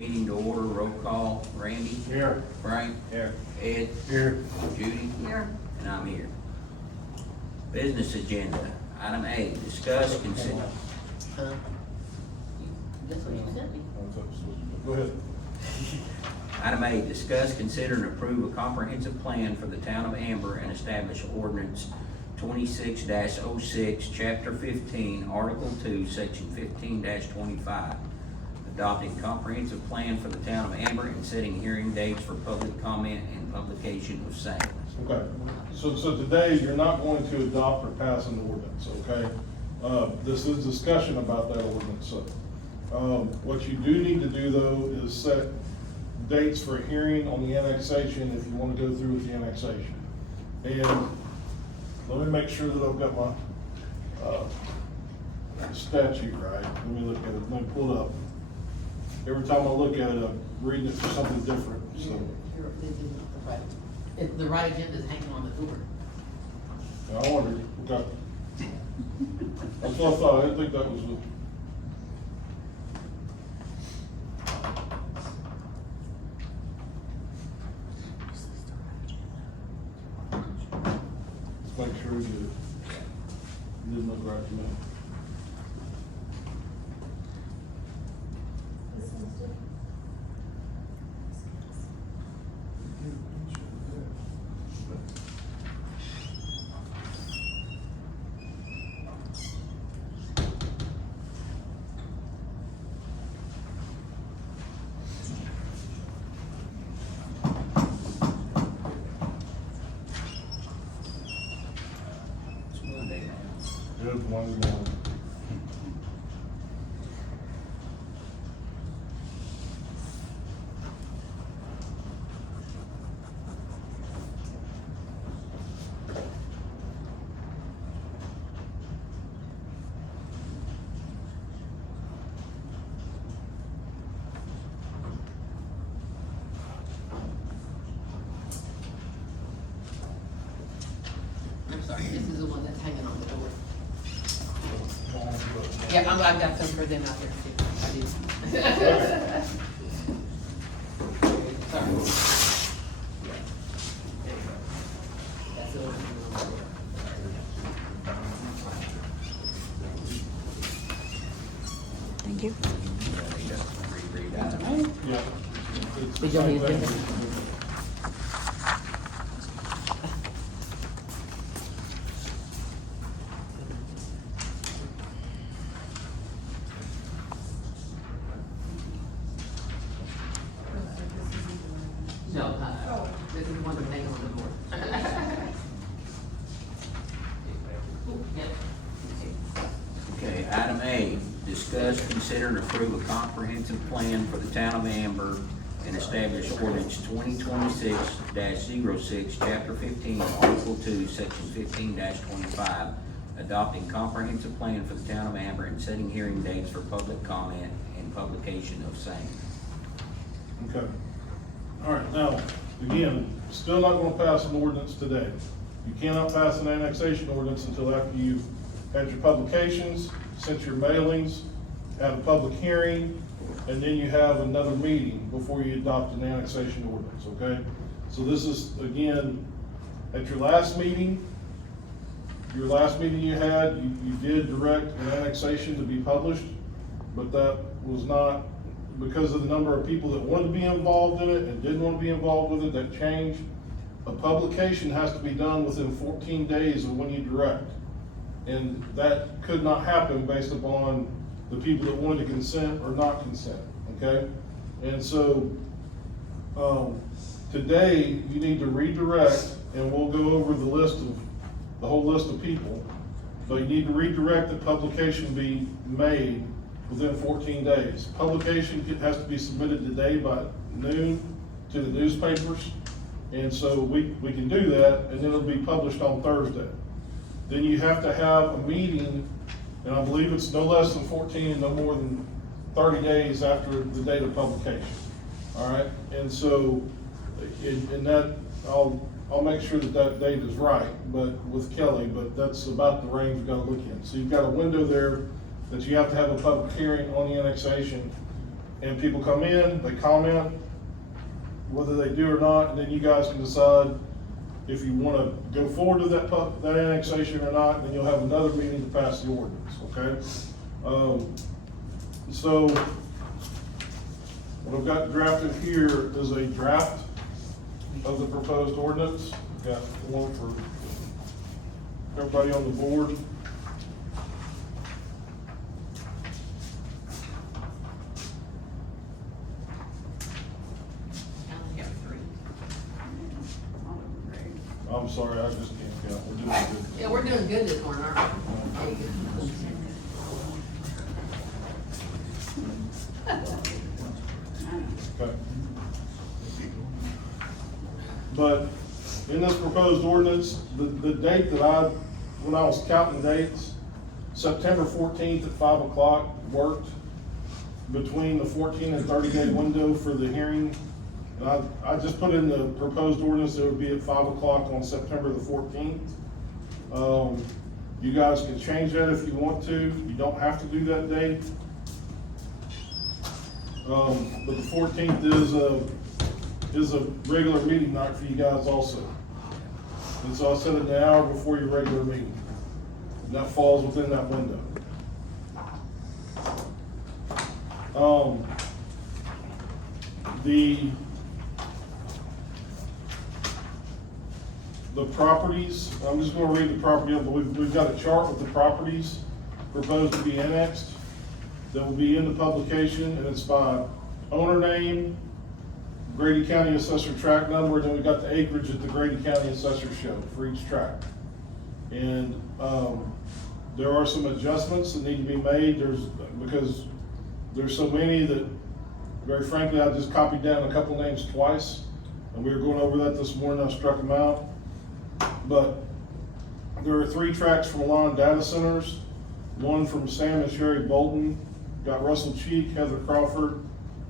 Meeting to order, roll call, Randy. Here. Frank. Here. Ed. Here. Judy. Here. And I'm here. Business agenda, item A, discuss, consider. That's what you sent me. Go ahead. Item A, discuss, consider, and approve a comprehensive plan for the town of Amber and establish ordinance 26-06, chapter 15, article 2, section 15-25. Adopting comprehensive plan for the town of Amber and setting hearing dates for public comment and publication of same. Okay, so today you're not going to adopt or pass an ordinance, okay? This is discussion about that ordinance, so. What you do need to do though is set dates for a hearing on the annexation if you wanna go through with the annexation. And let me make sure that I've got my, statute right. Let me look at it, let me pull it up. Every time I look at it, I'm reading it for something different, so. The right agenda is hanging on the door. I wondered, okay. That's what I thought, I didn't think that was it. Let's make sure you didn't look right to me. It's Monday now. Good, one more. I'm sorry, this is the one that's hanging on the door. Yeah, I've got some for them out there too. I did. Sorry. That's the one. Thank you. Need to reread item A. Yeah. It's the Did y'all same need thing. this? No, this is the one that's hanging on the door. Ooh, yeah. Okay, item A, discuss, consider, and approve a comprehensive plan for the town of Amber and establish ordinance 2026-06, chapter 15, article 2, section 15-25, adopting comprehensive plan for the town of Amber and setting hearing dates for public comment and publication of same. Okay. All right, now, again, still not gonna pass an ordinance today. You cannot pass an annexation ordinance until after you've had your publications, sent your mailings, had a public hearing, and then you have another meeting before you adopt an annexation ordinance, okay? So this is, again, at your last meeting you had, you did direct an annexation to be published, but that was not, because of the number of people that wanted to be involved in it and didn't want to be involved with it, that changed. A publication has to be done within 14 days of when you direct. And that could not happen based upon the people that wanted to consent or not consent, okay? And so, today, you need to redirect, and we'll go over the whole list of people, but you need to redirect the publication be made within 14 days. Publication has to be submitted today by noon to the newspapers, and so we can do that, and then it'll be published on Thursday. Then you have to have a meeting, and I believe it's no less than 14 and no more than 30 days after the date of publication. All right, and so, in that, I'll make sure that date is right, but with Kelly, but that's about the range we've got to look in. So you've got a window there that you have to have a public hearing on the annexation and people come in, they comment, whether they do or not, and then you guys can decide if you wanna go forward with that annexation or not, then you'll have another meeting to pass the ordinance, okay? So, what I've got drafted here is a draft of the proposed ordinance. Got one for everybody on the board. I only have 3. I'm sorry, I just can't count. We're doing good. Yeah, we're doing good this morning, aren't we? There you go. Okay. But in this proposed ordinance, the date that when I was counting dates, September 14th at 5 o'clock worked between the 14 and 30-day window for the hearing. And I just put in the proposed ordinance, it would be at 5 o'clock on September the 14th. You guys can change that if you want to. You don't have to do that date. But the 14th is a regular meeting night for you guys also. And so I set it an hour before your regular meeting. And that falls within that window. The properties, I'm just gonna read the property up, but we've got a chart with the properties proposed to be annexed that will be in the publication, and it's by owner name, Grady County Assessor tract number, and then we got the acreage that the Grady County Assessor showed for each tract. And, there are some adjustments that need to be made, because there's so many that, very frankly, I just copied down a couple names twice, and we were going over that this morning, I struck them out. But there are 3 tracts from Alon Data Centers, one from Sam and Sherry Bolton, got Russell Cheek, Heather Crawford,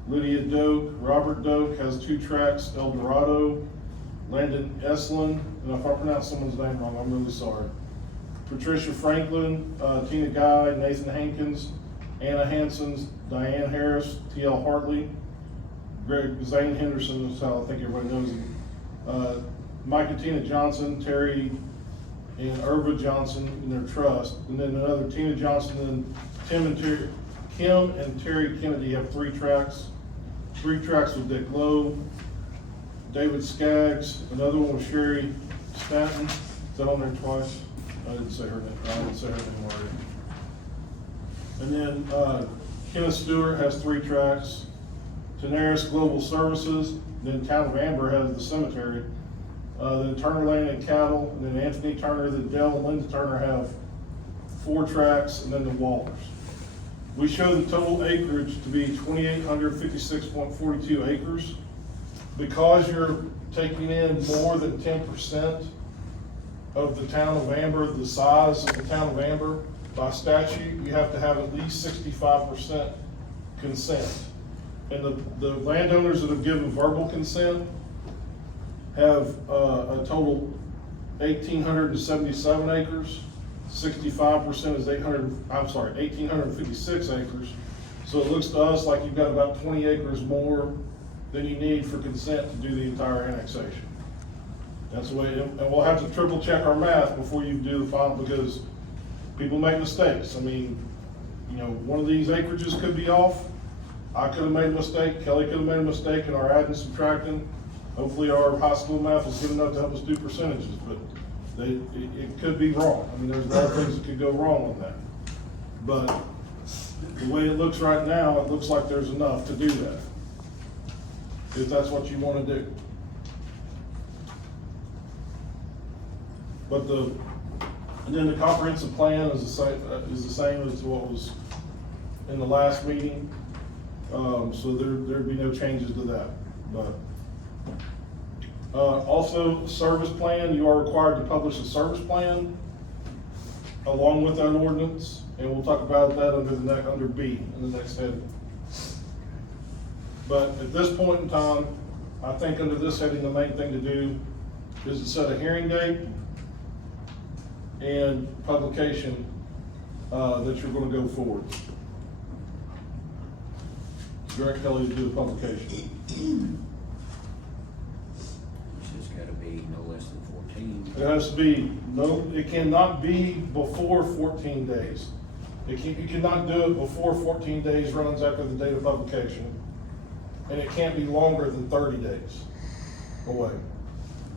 Lydia Doak, Robert Doak has 2 tracts, El Dorado, Landon Eslin, and if I pronounce someone's name wrong, I'm really sorry. Patricia Franklin, Tina Guy, Nathan Hankins, Anna Hansons, Diane Harris, T.L. Hartley, Zane Henderson is how I think everybody knows him. Mike and Tina Johnson, Terry and Irva Johnson in their trust, and then another Tina Johnson, and Kim and Terry Kennedy have 3 tracts. 3 tracts with Dick Lowe, David Skaggs, another one with Sherry Stanton. Is that on there twice? I didn't say her name already. And then Kenneth Stewart has 3 tracts. Tenaris Global Services, then Town of Amber has the cemetery. Then Turner Land and Cattle, and then Anthony Turner, then Dell and Linda Turner have 4 tracts, and then the Wallers. We show the total acreage to be 2,856.42 acres. Because you're taking in more than 10% of the town of Amber, the size of the town of Amber, by statute, you have to have at least 65% consent. And the landowners that have given verbal consent have a total 1,877 acres. 65% is 1,856 acres. So it looks to us like you've got about 20 acres more than you need for consent to do the entire annexation. That's the way, and we'll have to triple check our math before you do the final, because people make mistakes. I mean, you know, one of these acreages could be off. I could have made a mistake, Kelly could have made a mistake in our adding and subtracting. Hopefully our high school math is good enough to help us do percentages, but it could be wrong. I mean, there's a lot of things that could go wrong on that. But the way it looks right now, it looks like there's enough to do that, if that's what you want to do. But and then the comprehensive plan is the same as what was in the last meeting. So there'd be no changes to that. But also, service plan, you are required to publish a service plan along with that ordinance, and we'll talk about that under B in the next heading. But at this point in time, I think under this heading, the main thing to do is to set a hearing date and publication that you're going to go forward. direct Kelly to do the publication. It's just gotta be no less than 14. It has to be, it cannot be before 14 days. You cannot do it before 14 days runs after the date of publication. And it can't be longer than 30 days away.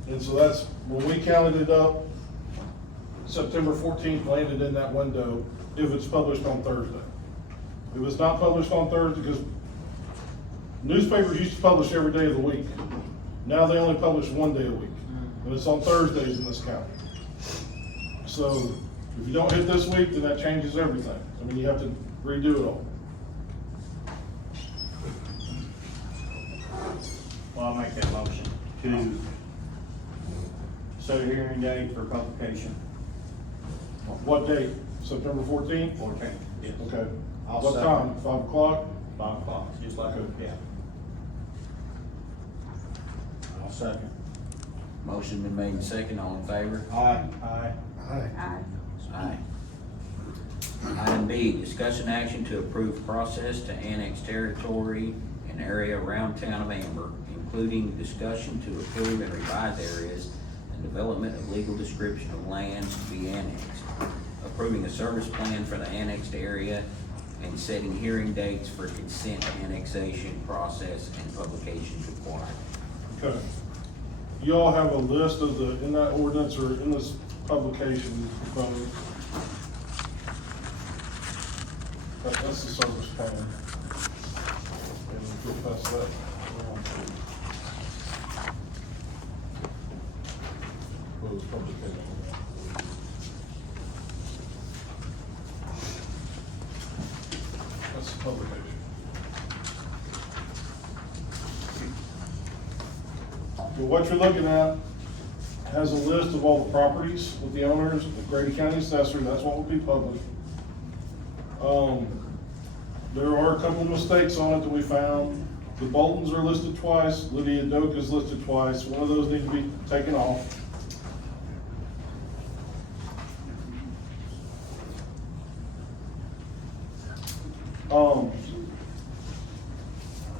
And so that's, when we counted it up, September 14th landed in that window if it's published on Thursday. If it's not published on Thursday, because newspapers used to publish every day of the week. Now they only publish one day a week, and it's on Thursdays in this county. So if you don't hit this week, then that changes everything. I mean, you have to redo it all. Well, I'll make that motion to set a hearing date for publication, What date? September 14th? 14th. Yes. Okay. I'll What second. time? 5 o'clock? 5 o'clock, just like, Good. yeah. I'll second. Motion been made and second, all in favor? Aye. Aye. Aye. Item B, discussion action to approve process to annex territory and area around town of Amber, including discussion to approve and revise areas and development of legal description of lands to be annexed, approving a service plan for the annexed area, and setting hearing dates for consent annexation process and publications required. Okay. You all have a list of the, in that ordinance or in this publication proposed. That's the service plan. And we'll pass that around to proposed publication. That's the publication. But what you're looking at has a list of all the properties with the owners, the Grady County Assessor, that's what will be published. There are a couple of mistakes on it that we found. The Boltons are listed twice, Lydia Doak is listed twice, one of those need to be taken off.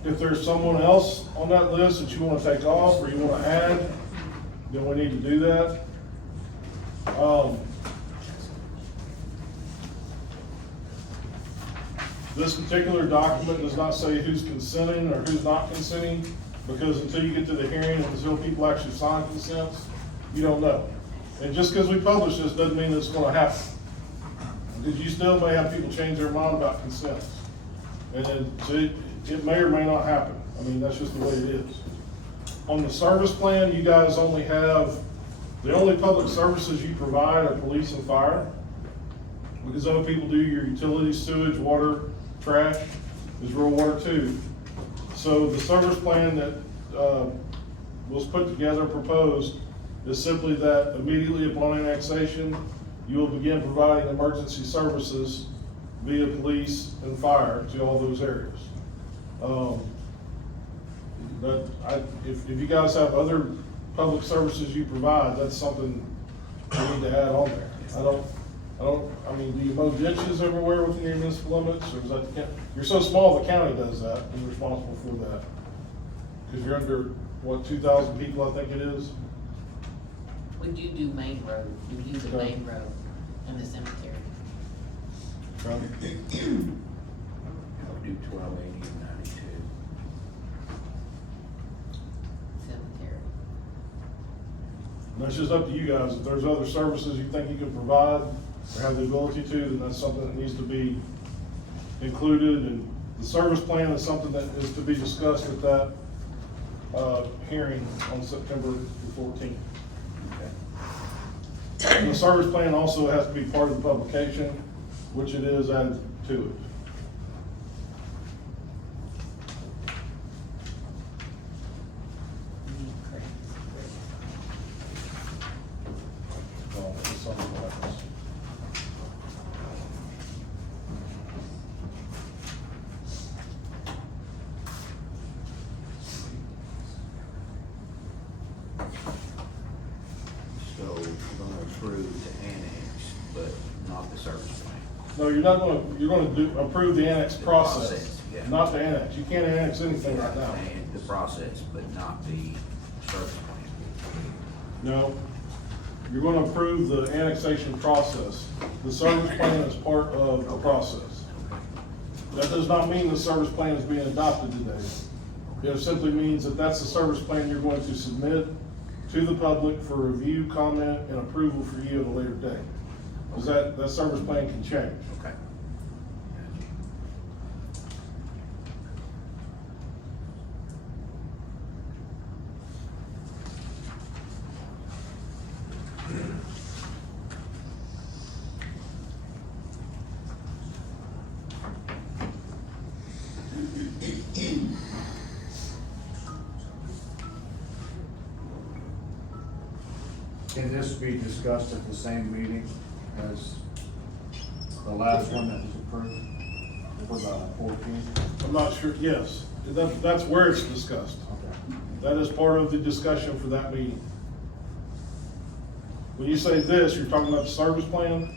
If there's someone else on that list that you wanna take off or you wanna add, then we need to do that. This particular document does not say who's consenting or who's not consenting, because until you get to the hearing and until people actually sign consents, you don't know. And just because we publish this doesn't mean it's gonna happen. Because you still may have people change their mind about consents. And then, so it may or may not happen. I mean, that's just the way it is. On the service plan, you guys only have, the only public services you provide are police and fire. Because other people do your utilities, sewage, water, trash, is rural water too. So the service plan that, was put together, proposed, is simply that immediately upon annexation, you will begin providing emergency services via police and fire to all those areas. If you guys have other public services you provide, that's something we need to add on there. I mean, do you mow ditches everywhere within your municipal limits, or is that the county? You're so small, the county does that, and you're responsible for that. Because you're under, what, 2,000 people, I think it is? We do main road, we use the main road and the cemetery. I'll do 1280 and 92. Cemetery. And that's just up to you guys. If there's other services you think you can provide or have the ability to, then that's something that needs to be included. And the service plan is something that is to be discussed at that hearing on September the 14th. Okay. And the service plan also has to be part of the publication, which it is added to it. Well, it's something like this. So we're gonna approve the annex, but not the service plan. No, you're not gonna, you're gonna approve the annex process. Yeah. not to annex. You can't annex anything right now. And the process, but not the service plan. No, you're gonna approve the annexation process. The service plan is part of the process. That does not mean the service plan is being adopted today. It simply means that that's the service plan you're going to submit to the public for review, comment, and approval for you at a later date. Because that service plan can change. Okay. Can this be discussed at the same meeting as the last one that was approved for the 14th? I'm not sure, yes, that's where it's discussed. Okay. That is part of the discussion for that meeting. When you say this, you're talking about the service plan?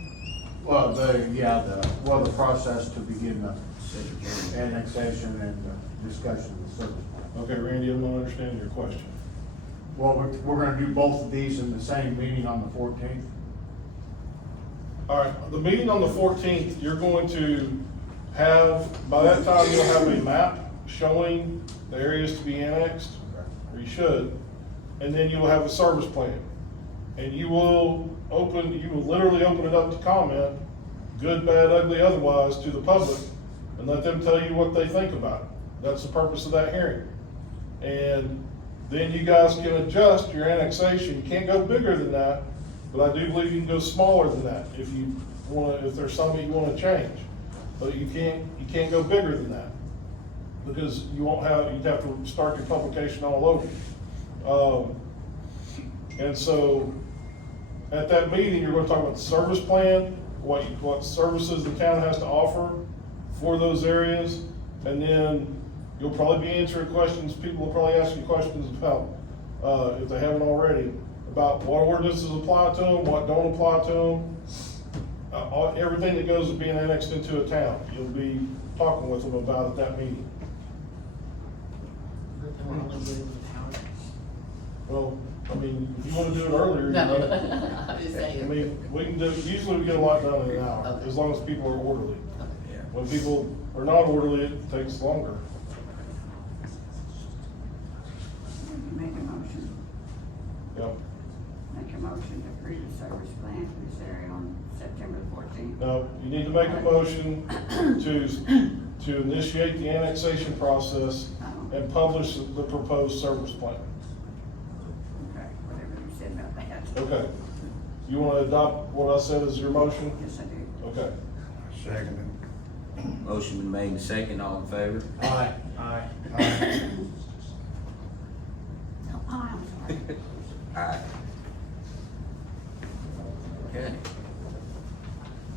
Well, the process to begin the annexation and the discussion of the service plan. Okay, Randy, I'm not understanding your question. Well, we're gonna do both of these in the same meeting on the 14th? All right, the meeting on the 14th, you're going to have, by that time, you'll have a map showing the areas to be annexed, or you should, and then you will have a service plan. And you will literally open it up to comment, good, bad, ugly, otherwise, to the public, and let them tell you what they think about it. That's the purpose of that hearing. And then you guys can adjust your annexation. You can't go bigger than that, but I do believe you can go smaller than that if you wanna, if there's something you wanna change. But you can't go bigger than that, because you'd have to start your publication all over. And so, at that meeting, you're gonna talk about the service plan, what services the town has to offer for those areas, and then you'll probably be answering questions, people will probably ask you questions about, if they haven't already, about what ordinances apply to them, what don't apply to them. Everything that goes with being annexed into a town, you'll be talking with them about at that meeting. And we're only doing the power. Well, I mean, if you wanna do it earlier, you No, can. I'm just I saying. mean, we can do, usually we get a lot done in an hour, Okay. as long as people are orderly. Yeah. When people are not orderly, it takes longer. Make a motion, Yep. make a motion to approve the service plan for this area on September 14th. Now, you need to make a motion to initiate the annexation process and publish the proposed service plan. Okay, whatever you said about that. Okay. You wanna adopt what I said as your motion? Yes, I do. Okay. Second. Motion been made and second, all in favor? Aye. Aye. Oh, I'm sorry. Aye. Okay.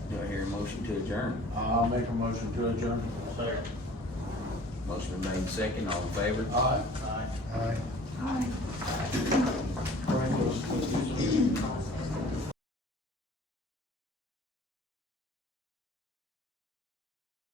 Do I hear a motion to adjourn? I'll make a motion to adjourn. Second. Motion been made and second, all in favor? Aye. Aye. Aye. Aye. Frank, let's do some.